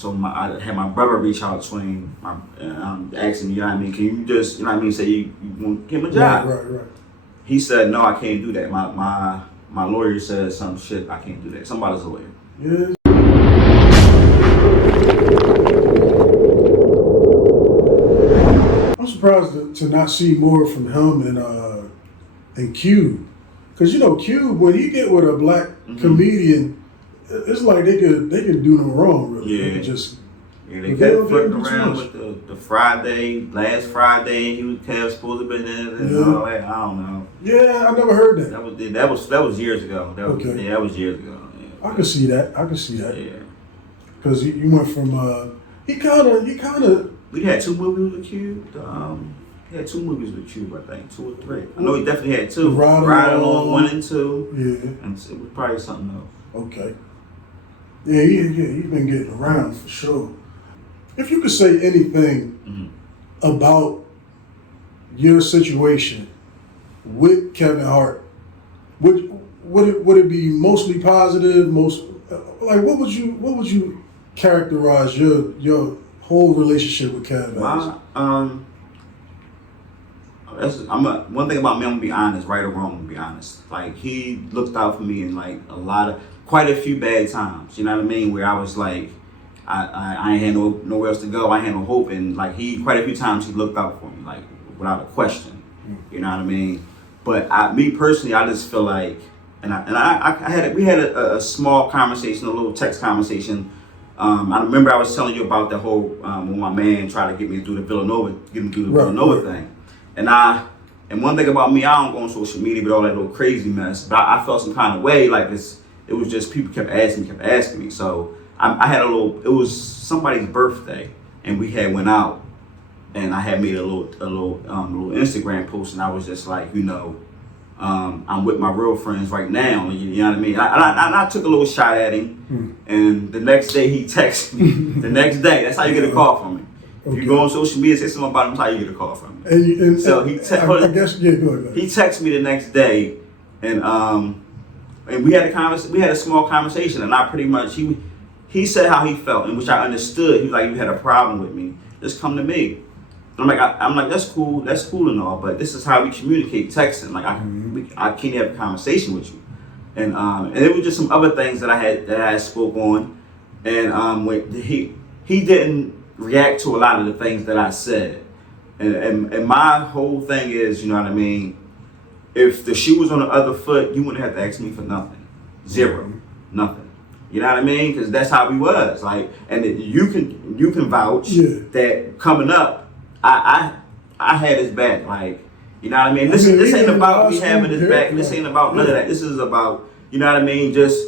So I had my brother reach out to him, asking me, you know what I mean, can you just, you know what I mean, say you want to give him a job? Right. He said, no, I can't do that. My lawyer said some shit, I can't do that. Somebody's lawyer. Yeah. I'm surprised to not see more from him and Q. Because, you know, Q, when he get with a black comedian, it's like they can do no wrong, really. Yeah. They can just... Yeah, they kept flirting around with the Friday, last Friday, he was supposed to be there and all that. I don't know. Yeah, I never heard that. That was years ago. That was years ago. Yeah. I could see that. Yeah. Because you went from he kind of. We had 2 movies with Q. He had 2 movies with Q, I think, 2 or 3. I know he definitely had 2. Ride Along 1 and 2. Yeah. And it was probably something else. Okay. Yeah, he's been getting around for sure. If you could say anything about your situation with Kevin Hart, would it be mostly positive? What would you characterize your whole relationship with Kevin as? One thing about me, I'm gonna be honest, right or wrong, I'm gonna be honest. Like, he looked out for me in like quite a few bad times. You know what I mean? Where I was like, I ain't had nowhere else to go. I ain't had no hope, and like quite a few times he looked out for me, like without a question. You know what I mean? But me personally, I just feel like, we had a small conversation, a little text conversation. I remember I was telling you about the whole when my man tried to get me to do the Villanova thing, and one thing about me, I don't go on social media with all that little crazy mess, but I felt some kind of way, like this. It was just people kept asking me, so. I had it was somebody's birthday, and we had went out, and I had made a little Instagram post, and I was just like, I'm with my real friends right now, you know what I mean? I took a little shot at him, and the next day he texted me. The next day, that's how you get a call from me. If you go on social media, say something about him, that's how you get a call from me. So he go ahead. He texted me the next day, and we had a small conversation, and I pretty much he said how he felt, in which I understood. He was like, you had a problem with me, just come to me. I'm like, that's cool and all, but this is how we communicate, texting. Like, I can't have a conversation with you. And it was just some other things that I had spoke on, and when he didn't react to a lot of the things that I said. And my whole thing is, you know what I mean, if the shoe was on the other foot, you wouldn't have to ask me for nothing. Zero. Nothing. You know what I mean? Because that's how we was. Like, and you can vouch that coming up, I had his back. Like, you know what I mean? This ain't about me having his back. This ain't about none of that. This is about, you know what I mean, just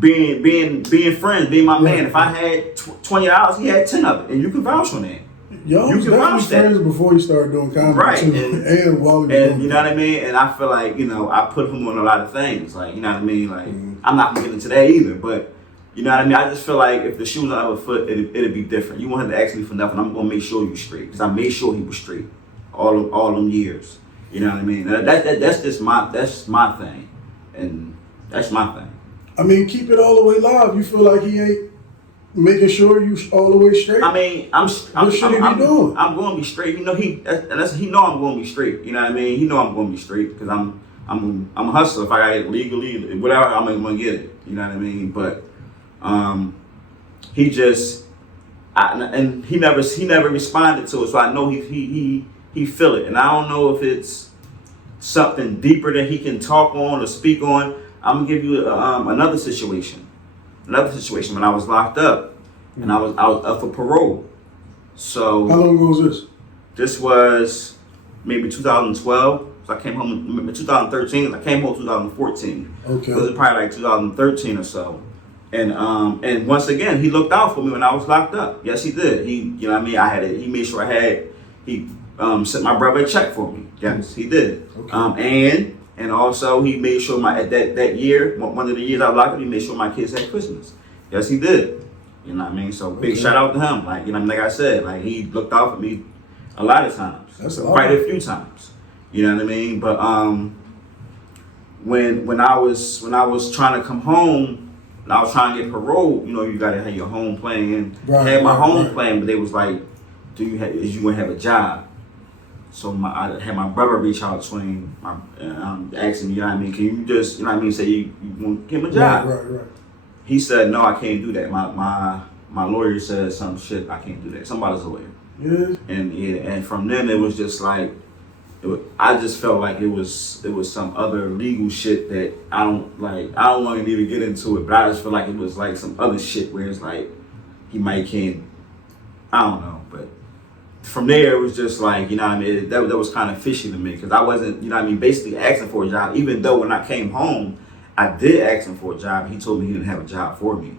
being friends, being my man. If I had $20, he had 10 of it, and you can vouch on that. Y'all was definitely friends before you started doing comedy, right? And while you know what I mean. And I feel like, I put him on a lot of things, like, you know what I mean. Like, I'm not gonna get into that either, but you know what I mean. I just feel like if the shoe was on the other foot, it'd be different. You won't have to ask me for nothing. I'm gonna make sure you straight, because I made sure he was straight all them years. You know what I mean. That's my thing, and that's my thing. I mean, keep it all the way live. You feel like he ain't making sure you all the way straight? I mean, what should he be doing? I'm going to be straight. He know I'm going to be straight. You know what I mean? He know I'm going to be straight, because I'm a hustler. If I got it legally, whatever, I'm going to get it. You know what I mean? But he just, and he never responded to it. So I know he feel it, and I don't know if it's something deeper that he can talk on or speak on. I'm gonna give you another situation. When I was locked up, and I was up for parole. So how long ago was this? This was maybe 2012. So I came home in 2013. I came home 2014. Okay. It was probably like 2013 or so. And once again, he looked out for me when I was locked up. Yes, he did. He he made sure he sent my brother a check for me. Yes, he did. Okay. And also he made sure that year, one of the years I was locked up, he made sure my kids had Christmas. Yes, he did. You know what I mean? So big shout out to him. Like, like I said, like, he looked out for me a lot of times. That's a lot. Quite a few times. You know what I mean? But when I was trying to come home, And I was trying to get parole. You know, you gotta have your home plan. Right, I had my right, home right. plan, but they was like, is you gonna have a job? So I had my brother reach out to him, asking me, you know what I mean, can you just, you know what I mean, say you want to give him a job? Right. He said, no, I can't do that. My lawyer said some shit, I can't do that. Somebody's lawyer. Yeah. And from then it was just like, I just felt like it was some other legal shit that I don't want to even get into it, but I just feel like it was like some other shit where it's like, he might can't, I don't know, but from there, it was just like, you know what I mean, that was kind of fishy to me because I wasn't, you know what I mean, basically asking for a job. Even though when I came home, I did ask him for a job. He told me he didn't have a job for me.